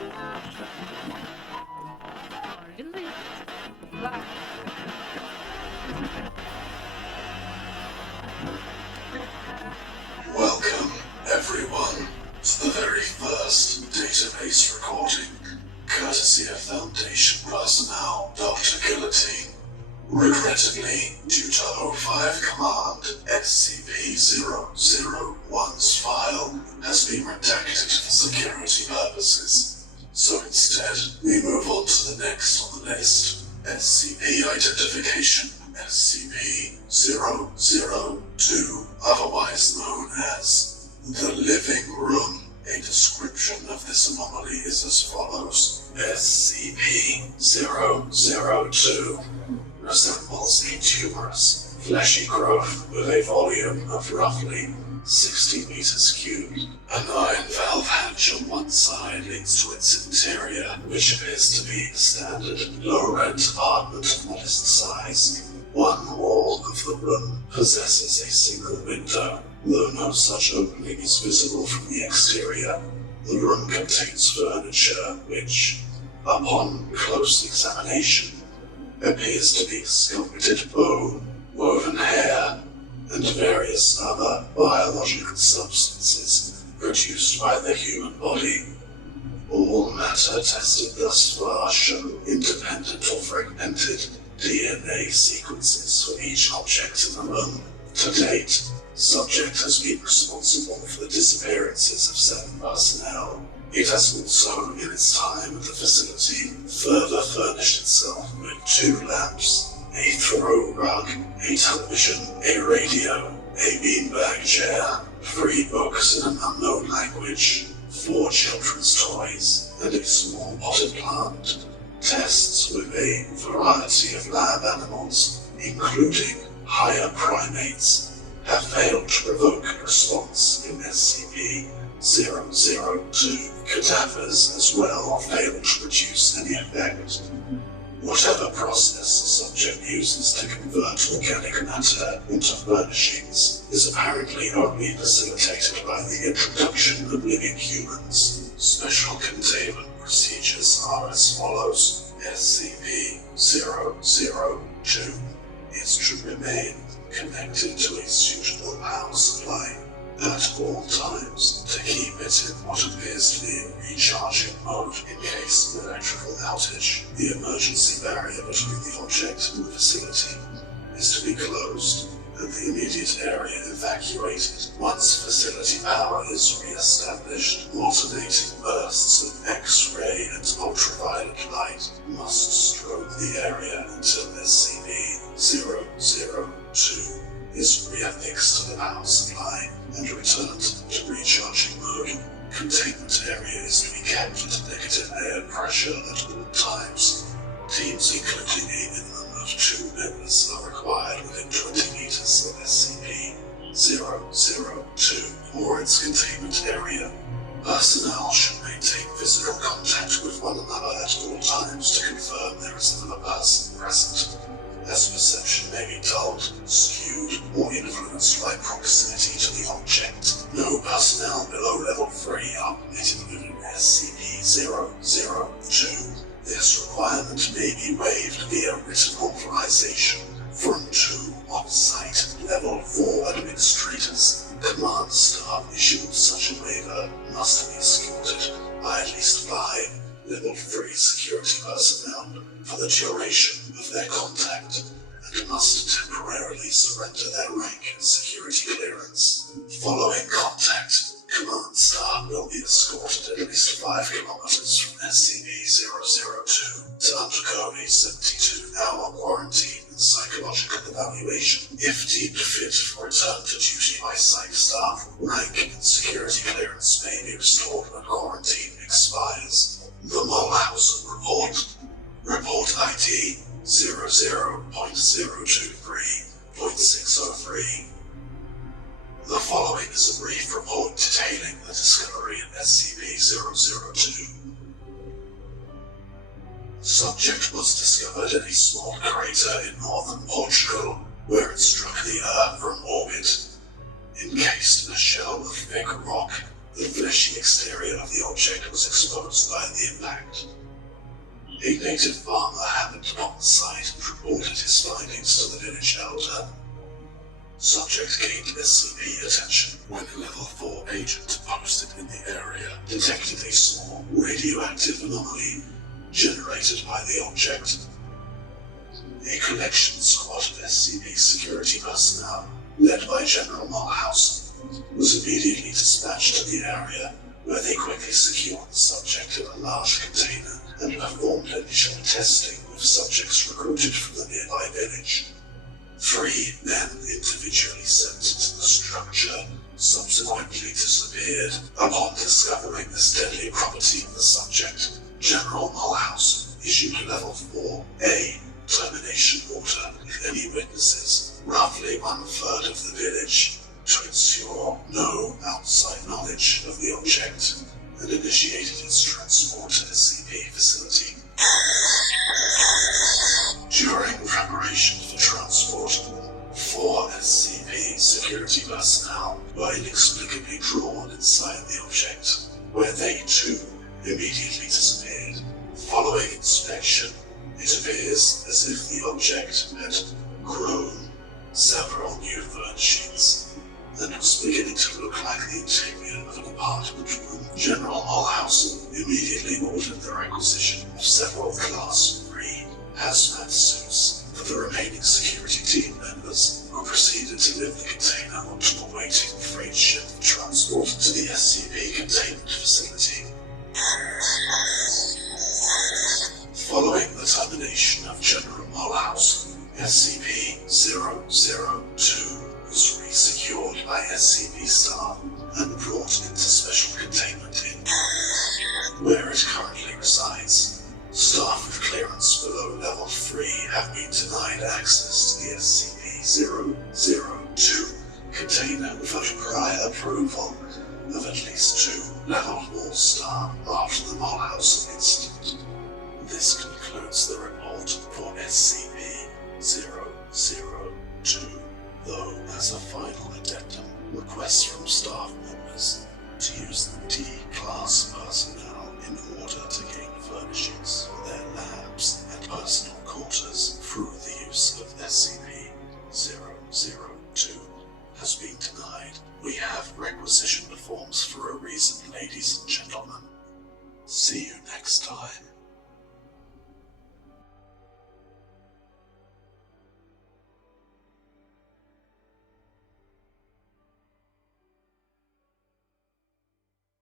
Really? Wow. Welcome, everyone, to the very first database recording, courtesy of Foundation personnel, Dr. Guillotine. Regrettably, due to O5 command, SCP-001's file has been redacted for security purposes. So instead, we move on to the next on the list. SCP identification, SCP-002, otherwise known as the Living Room. A description of this anomaly is as follows. SCP-002 resembles a tuberous, fleshy growth with a volume of roughly 60 meters cubed. An iron valve hatch on one side leads to its interior, which appears to be a standard low-rent apartment of modest size. One wall of the room possesses a single window, though no such opening is visible from the exterior. The room contains furniture which, upon close examination, appears to be sculpted bone, woven hair, and various other biological substances produced by the human body. All matter tested thus far show independent or fragmented DNA sequences for each object in the room. To date, subject has been responsible for the disappearances of 7 personnel. It has also, in its time at the facility, further furnished itself with 2 lamps, a throw rug, a television, a radio, a beanbag chair, 3 books in an unknown language, 4 children's toys, and a small potted plant. Tests with a variety of lab animals, including higher primates, have failed to provoke a response in SCP-002. Cadavers as well failed to produce any effect. Whatever process the subject uses to convert organic matter into furnishings is apparently only facilitated by the introduction of living humans. Special containment procedures are as follows. SCP-002 is to remain connected to a suitable power supply at all times to keep it in what appears to be a recharging mode in case of electrical outage. The emergency barrier between the object and the facility is to be closed and the immediate area evacuated. Once facility power is re-established, alternating bursts of X-ray and ultraviolet light must strobe the area until SCP-002 is re-affixed to the power supply and returned to recharging mode. Containment area is to be kept at negative air pressure at all times. Teams including a minimum of 2 members are required within 20 meters of SCP-002 or its containment area. Personnel should maintain physical contact with one another at all times to confirm there is another person present, as perception may be dulled, skewed, or influenced by proximity to the object. No personnel below level 3 are permitted within SCP-002. This requirement may be waived via written authorization from 2 on-site level 4 administrators. Command staff issued such a waiver must be escorted by at least 5 level 3 security personnel for the duration of their contact and must temporarily surrender their rank and security clearance. Following contact, command staff will be escorted at least 5 kilometers from SCP-002 to undergo a 72-hour quarantine and psychological evaluation. If deemed fit for return to duty by psych staff, rank and security clearance may be restored when quarantine expires. The Mulhausen Report. Report ID 00.023.603. The following is a brief report detailing the discovery of SCP-002. Subject was discovered in a small crater in northern Portugal, where it struck the Earth from orbit. Encased in a shell of thick rock, The fleshy exterior of the object was exposed by the impact. A native farmer happened upon the site and reported his findings to the village elder. Subject gained SCP attention when a level 4 agent posted in the area detected a small radioactive anomaly generated by the object. A collection squad of SCP security personnel, led by General Mulhouse, was immediately dispatched to the area, where they quickly secured the subject in a large container and performed initial testing with subjects recruited from the nearby village. 3 men individually sent into the structure subsequently disappeared upon discovering this deadly property of the subject. General Mulhouse issued a level 4A termination order with any witnesses, roughly 1/3 of the village, to ensure no outside knowledge of the object, and initiated its transport to the SCP facility. During preparation for transport, 4 SCP security personnel were inexplicably drawn inside the object, where they too immediately disappeared. Following inspection, it appears as if the object had grown several new furnishings and was beginning to look like the interior of an apartment room. General Mulhouse immediately ordered the requisition of several Class 3 hazmat suits for the remaining security team members, who proceeded to lift the container onto a waiting freight ship for transport to the SCP containment facility. Following the termination of General Mulhouse, SCP-002 was re-secured by SCP staff and brought into special containment where it currently resides. Staff with clearance below level 3 have been denied access to the SCP-002 container without prior approval of at least 2 level 4 staff after the Mulhouse incident. This concludes